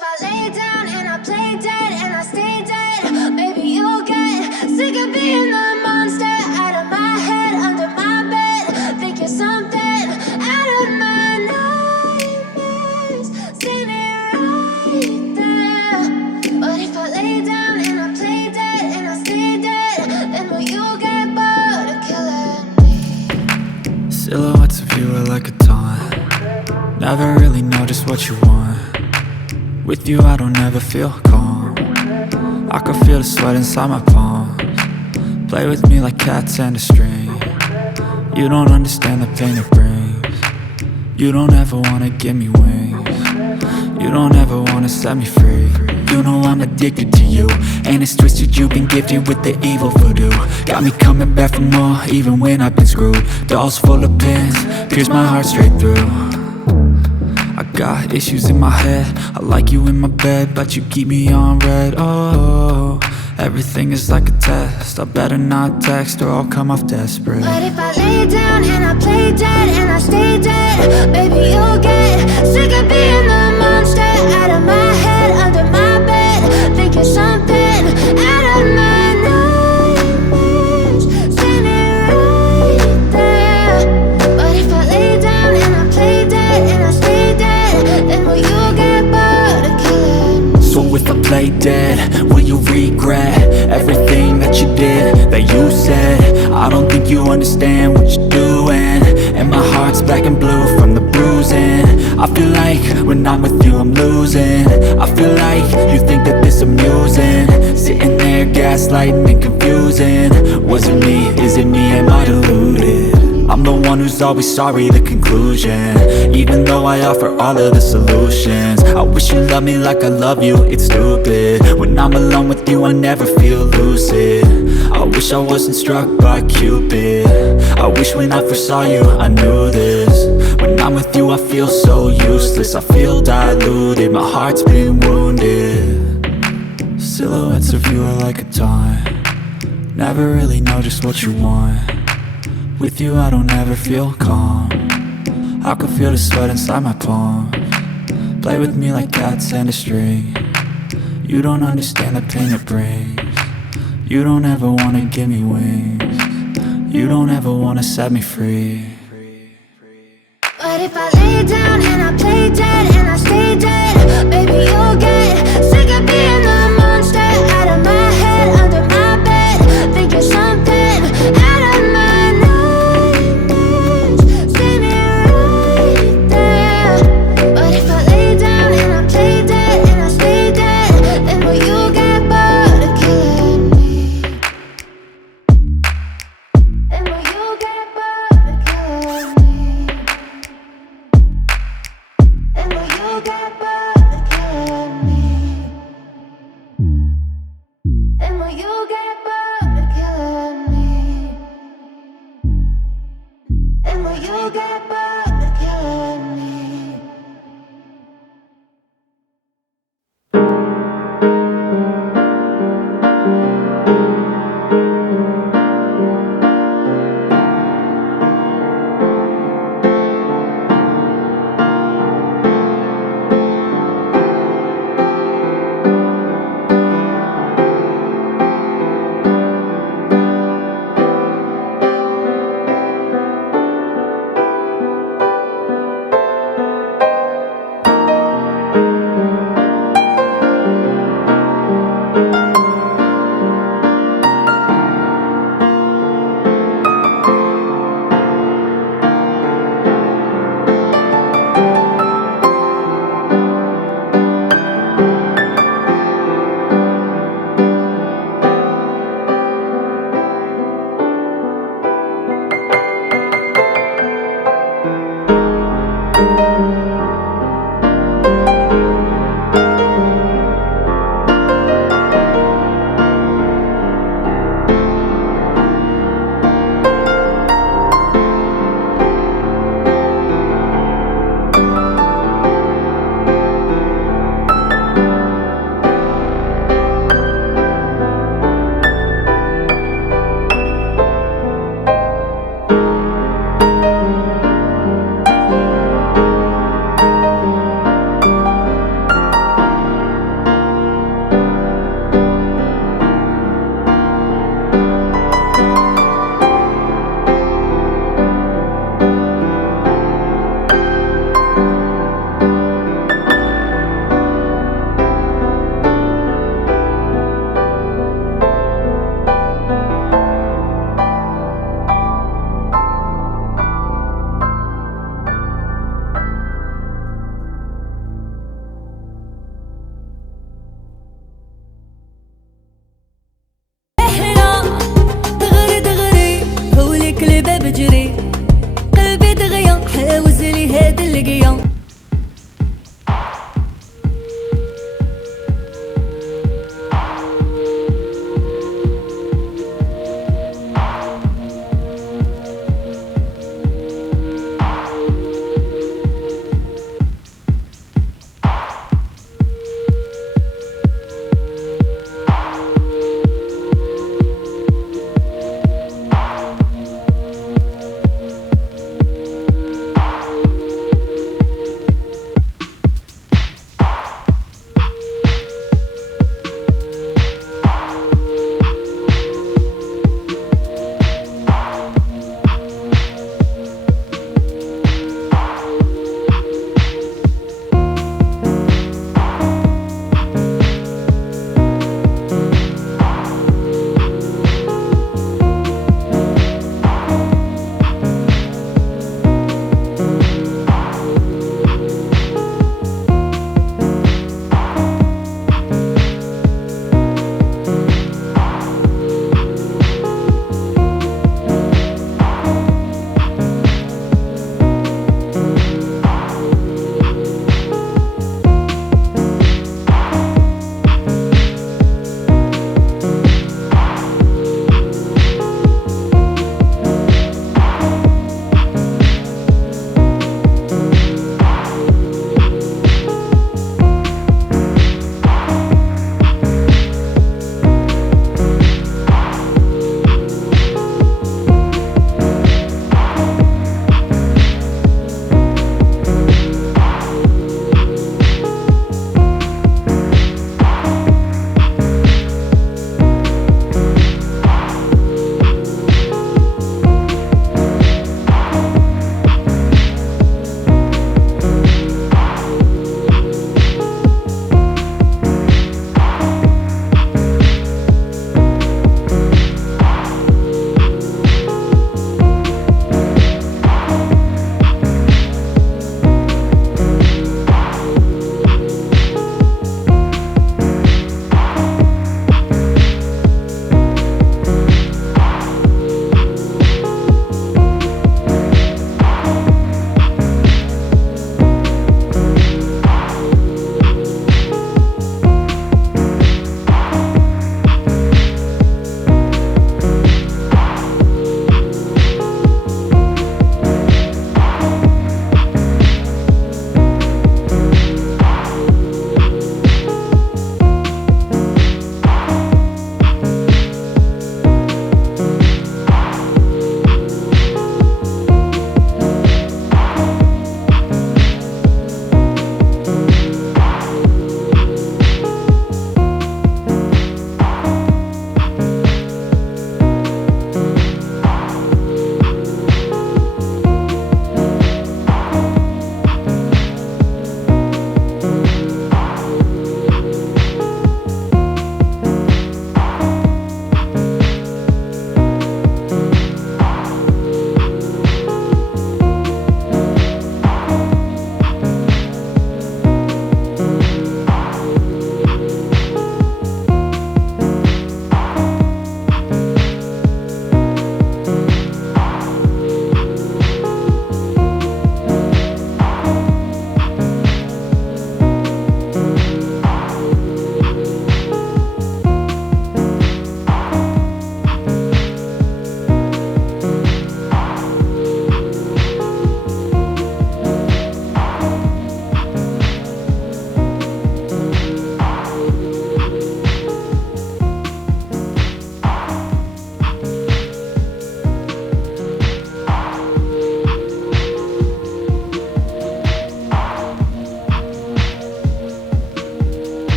if I lay down and I play dead and I stay dead, maybe you'll get sick of being the monster out of my head, under my bed. Think you're something out of my nightmares, standing right there. But if I lay down and I play dead and I stay dead, then will you get bored of killing me? Silhouettes of you are like a taunt. Never really know just what you want. With you I don't ever feel calm. I can feel the sweat inside my palms. Play with me like cats and a string. You don't understand the pain it brings. You don't ever wanna give me wings. You don't ever wanna set me free. You know I'm addicted to you, and it's twisted, you've been gifted with the evil voodoo. Got me coming back for more, even when I've been screwed. Dolls full of pins, pierce my heart straight through. I got issues in my head, I like you in my bed, but you keep me on red. Oh, everything is like a test, I better not text or I'll come off desperate. But if I lay down and I play dead and I stay dead, baby you'll get sick of being the monster out of my head, under my bed. Think you're something out of my nightmares, standing right there. But if I lay down and I play dead and I stay dead, then will you get bored of killing me? So if I play dead, will you regret everything that you did, that you said? I don't think you understand what you're doing, and my heart's black and blue from the bruising. I feel like when I'm with you I'm losing. I feel like you think that this amusing, sitting there gaslighting and confusing. Was it me? Is it me? Am I deluded? I'm the one who's always sorry, the conclusion, even though I offer all of the solutions. I wish you loved me like I love you, it's stupid. When I'm alone with you I never feel lucid. I wish I wasn't struck by Cupid. I wish when I first saw you I knew this. When I'm with you I feel so useless, I feel diluted, my heart's been wounded. Silhouettes of you are like a taunt. Never really know just what you want. With you I don't ever feel calm. I can feel the sweat inside my palms. Play with me like cats and a string. You don't understand the pain it brings. You don't ever wanna give me wings. You don't ever wanna set me free. But if I lay down and I play dead and I stay dead, baby you'll get sick of being the monster out of my head, under my bed. Think you're something out of my nightmares, standing right there. But if I lay down and I play dead and I stay dead, then will you get bored of killing me? Then will you get bored of killing me? بيجي يوم